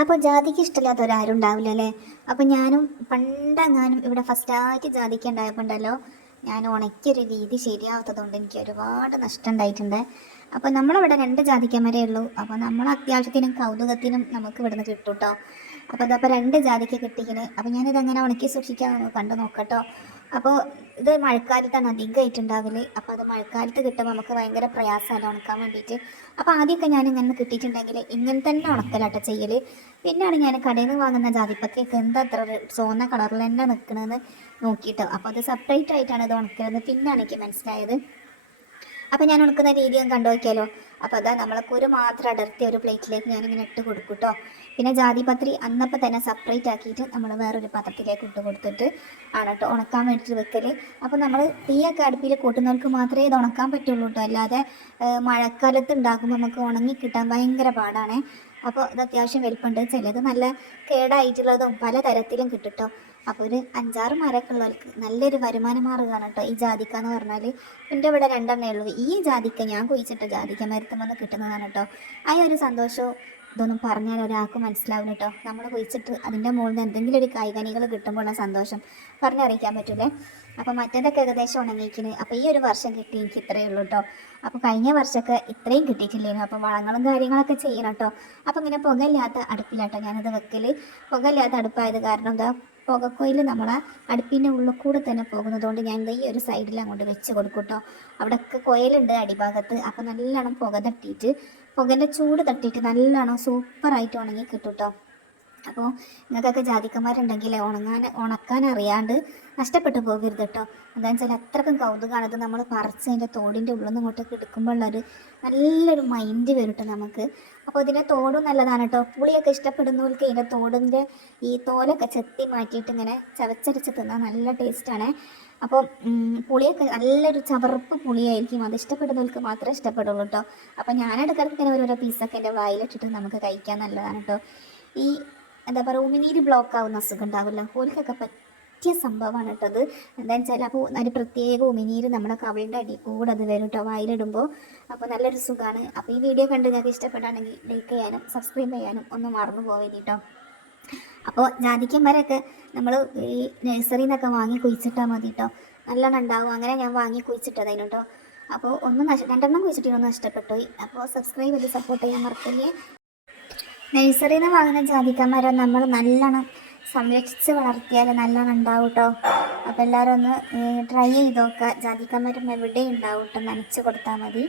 അപ്പോൾ ജാതിക്ക് ഇഷ്ടമില്ലാത്തവരാരും ഉണ്ടാവില്ല അല്ലേ? അപ്പോൾ ഞാനും പണ്ടെങ്ങാനും ഇവിടെ ഫസ്റ്റായിട്ട് ജാതിക്ക് ഉണ്ടായപ്പോണ്ടല്ലോ ഞാൻ ഉണക്കിയൊരു രീതി ശരിയാവാത്തതുകൊണ്ട് എനിക്ക് ഒരുപാട് നഷ്ടം ഉണ്ടായിട്ടുണ്ട്. അപ്പോൾ നമ്മളിവിടെ രണ്ട് ജാതിക്കന്മാരേ ഉള്ളൂ. അപ്പോൾ നമ്മൾ അത്യാവശ്യത്തിനും കൗതുകത്തിനും നമുക്ക് ഇവിടുന്ന് കിട്ടും കേട്ടോ അപ്പോൾ അതപ്പോൾ രണ്ട് ജാതിക്ക് കിട്ടിക്കണ്. അപ്പോൾ ഞാനിത് എങ്ങനെ ഉണക്കി സൂക്ഷിക്കാൻ കണ്ടു നോക്കട്ടോ. അപ്പോൾ ഇത് മഴക്കാലത്താണ് അധികമായിട്ടുണ്ടാവൽ അപ്പോൾ അത് മഴക്കാലത്ത് കിട്ടുമ്പോൾ നമുക്ക് ഭയങ്കര പ്രയാസമല്ല ഉണക്കാൻ വേണ്ടിയിട്ട് അപ്പോൾ ആദ്യമൊക്കെ ഞാൻ ഇങ്ങനെ കിട്ടിയിട്ടുണ്ടെങ്കിൽ ഇങ്ങനെ തന്നെ ഉണക്കലാട്ടോ ചെയ്യൽ പിന്നെയാണ് ഞാൻ കടയിൽ നിന്ന് വാങ്ങുന്ന ജാതിപ്പക്കൊക്കെ എന്താ അത്ര ചുവന്ന കളറിൽ തന്നെ നിൽക്കണമെന്ന് നോക്കിയിട്ടോ അപ്പോൾ അത് സെപ്പറേറ്റ് ആയിട്ടാണ് ഇത് ഉണക്കുന്നത് പിന്നെയാണ് എനിക്ക് മനസ്സിലായത്. അപ്പോൾ ഞാൻ ഉണക്കുന്ന രീതി ഒന്ന് കണ്ടു നോക്കിയാലോ? അപ്പോൾ അതാ നമ്മളെ കുരു മാത്രം അടർത്തി ഒരു പ്ലേറ്റിലേക്ക് ഇങ്ങനെ ഇട്ട് കൊടുക്കും കേട്ടോ പിന്നെ ജാതിപത്രി അന്നപ്പം തന്നെ സെപ്പറേറ്റ് ആക്കിയിട്ട് നമ്മൾ വേറൊരു പാത്രത്തിലേക്ക് ഇട്ട് കൊടുത്തിട്ട് ആണ് കേട്ടോ ഉണക്കാൻ വേണ്ടിയിട്ട് വെക്കൽ അപ്പോൾ നമ്മൾ തീയൊക്കെ അടുപ്പിൽ കൂട്ടുന്നവർക്ക് മാത്രമേ ഇത് ഉണക്കാൻ പറ്റുള്ളൂ കേട്ടോ അല്ലാതെ മഴക്കാലത്ത് ഉണ്ടാക്കുമ്പോൾ നമുക്ക് ഉണങ്ങി കിട്ടാൻ ഭയങ്കര പാടാണ്. അപ്പോൾ ഇത് അത്യാവശ്യം വലിപ്പമുണ്ട് ചിലത് നല്ല കേടായിട്ടുള്ളതും പല തരത്തിലും കിട്ടും അപ്പോൾ ഒരു അഞ്ചാറ് മരമൊക്കെ ഉള്ളവർക്ക് നല്ലൊരു വരുമാന മാർഗമാണ് കേട്ടോ ഈ ജാതിക്ക എന്ന് പറഞ്ഞാൽ എന്റെ ഇവിടെ രണ്ടെണ്ണേ ഉള്ളൂ. ഈ ജാതിക്ക ഞാൻ കുഴിച്ചിട്ട ജാതിക്ക മരുത്തുമ്പോൾ കിട്ടുന്നതാണ് കേട്ടോ. ആ ഒരു സന്തോഷവും ഇതൊന്നും പറഞ്ഞാൽ ഒരാൾക്ക് മനസ്സിലാവില്ല കേട്ടോ നമ്മൾ കുഴിച്ചിട്ട് അതിന്റെ മുകളിൽ എന്തെങ്കിലും ഒരു കായ്കനികൾ കിട്ടുമ്പോഴുള്ള സന്തോഷം. പറഞ്ഞറിയിക്കാൻ പറ്റൂലേ? അപ്പോൾ മറ്റേതൊക്കെ ഏകദേശം ഉണങ്ങിയിരിക്കുന്നു അപ്പോൾ ഈ ഒരു വർഷം കിട്ടി എനിക്ക് ഇത്രയേ ഉള്ളൂ കേട്ടോ അപ്പോൾ കഴിഞ്ഞ വർഷമൊക്കെ ഇത്രയും കിട്ടിയിട്ടില്ലേ അപ്പോൾ വളങ്ങളും കാര്യങ്ങളൊക്കെ ചെയ്യണം കേട്ടോ അപ്പോൾ ഇങ്ങനെ പുകയില്ലാത്ത അടുപ്പിലാട്ടോ ഞാനത് വെക്കൽ പുകയില്ലാത്ത അടുപ്പായത് കാരണം എന്താ പുകക്കൊയിൽ നമ്മൾ അടുപ്പിന്റെ ഉള്ളിൽ കൂടെ തന്നെ പോകുന്നതുകൊണ്ട് ഞാൻ ഈ ഒരു സൈഡിൽ അങ്ങോട്ട് വെച്ച് കൊടുക്കൂട്ടോ അവിടെ അവിടെയൊക്കെ കൊയലുണ്ട് അടിഭാഗത്ത്. അപ്പോൾ നല്ലോണം പുക തട്ടിയിട്ട് പുകന്റെ ചൂട് തട്ടിയിട്ട് നല്ലോണം സൂപ്പറായിട്ട് ഉണങ്ങി കിട്ടും കേട്ടോ. അപ്പോൾ നിങ്ങൾക്കൊക്കെ ജാതിക്കന്മാരുണ്ടെങ്കിൽ ഉണങ്ങാൻ ഉണക്കാൻ അറിയാണ്ട് നഷ്ടപ്പെട്ടു പോകരുത് കേട്ടോ. എന്താണെന്ന് വെച്ചാൽ അത്രക്കും കൗതുകമാണ് ഇത് നമ്മൾ പറിച്ച് അതിന്റെ തോടിന്റെ ഉള്ളിൽ നിന്ന് ഇങ്ങോട്ടൊക്കെ എടുക്കുമ്പോഴുള്ളൊരു നല്ലൊരു മൈൻഡ് വരും കേട്ടോ നമുക്ക്. അപ്പോൾ ഇതിന്റെ തോടും നല്ലതാണ് കേട്ടോ. പുളിയൊക്കെ ഇഷ്ടപ്പെടുന്നവർക്ക് ഇതിന്റെ തോടിന്റെ ഈ തോലൊക്കെ ചെത്തി മാറ്റിയിട്ട് ഇങ്ങനെ ചവച്ചരച്ച് തിന്നാൽ നല്ല ടേസ്റ്റാണ് അപ്പോൾ പുളിയൊക്കെ നല്ലൊരു ചവർപ്പ് പുളിയായിരിക്കും. അത് ഇഷ്ടപ്പെടുന്നവർക്ക് മാത്രമേ ഇഷ്ടപ്പെടുള്ളൂ കേട്ടോ. അപ്പോൾ ഞാൻ ഇങ്ങനെ ഓരോരോ പീസൊക്കെ എന്റെ വായിലിട്ടിട്ട് നമുക്ക് കഴിക്കാൻ നല്ലതാണ് കേട്ടോ. ഈ എന്താ പറയുക ഉമിനീര് ബ്ലോക്ക് ആവുന്ന അസുഖം ഉണ്ടാവില്ല. ഓൽക്കൊക്കെ പറ്റിയ സംഭവമാണ് കേട്ടത് എന്താണെന്ന് വെച്ചാൽ അപ്പോൾ ഒരു പ്രത്യേക ഉമിനീര് നമ്മുടെ കവിളിന്റെ അടി കൂടെ അത് വരും കേട്ടോ വായിലിടുമ്പോൾ അപ്പോൾ നല്ലൊരു സുഖമാണ് അപ്പോൾ ഈ വീഡിയോ കണ്ട് നിങ്ങൾക്ക് ഇഷ്ടപ്പെട്ടാണെങ്കിൽ ലൈക്ക് ചെയ്യാനും സബ്സ്ക്രൈബ് ചെയ്യാനും ഒന്നും മറന്നു കേട്ടോ അപ്പോൾ ജാതിക്കന്മാരൊക്കെ നമ്മൾ ഈ നഴ്സറിയിൽ നിന്നൊക്കെ വാങ്ങി കുഴിച്ചിട്ടാൽ മതി കേട്ടോ നല്ലോണം ഉണ്ടാവും. അങ്ങനെ ഞാൻ വാങ്ങി കുഴിച്ചിട്ടതായിരുന്നു കേട്ടോ അപ്പോൾ ഒന്ന് നഷ്ട രണ്ടെണ്ണം കുഴിച്ചിട്ടൊന്നും നഷ്ടപ്പെട്ടു അപ്പോൾ സബ്സ്ക്രൈബ് ചെയ്ത് സപ്പോർട്ട് ചെയ്യാൻ മറക്കില്ലേ? നഴ്സറിയിൽ നിന്ന് വാങ്ങുന്ന ജാതിക്കന്മാരെ നമ്മൾ നല്ലോണം സംരക്ഷിച്ച് വളർത്തിയാൽ നല്ലോണം ഉണ്ടാവും കേട്ടോ അപ്പോൾ എല്ലാവരും ഒന്ന് ട്രൈ ചെയ്ത് നോക്കുക ജാതിക്കന്മാരും എവിടെ ഉണ്ടാവും കേട്ടോ നനച്ച് കൊടുത്താൽ മതി.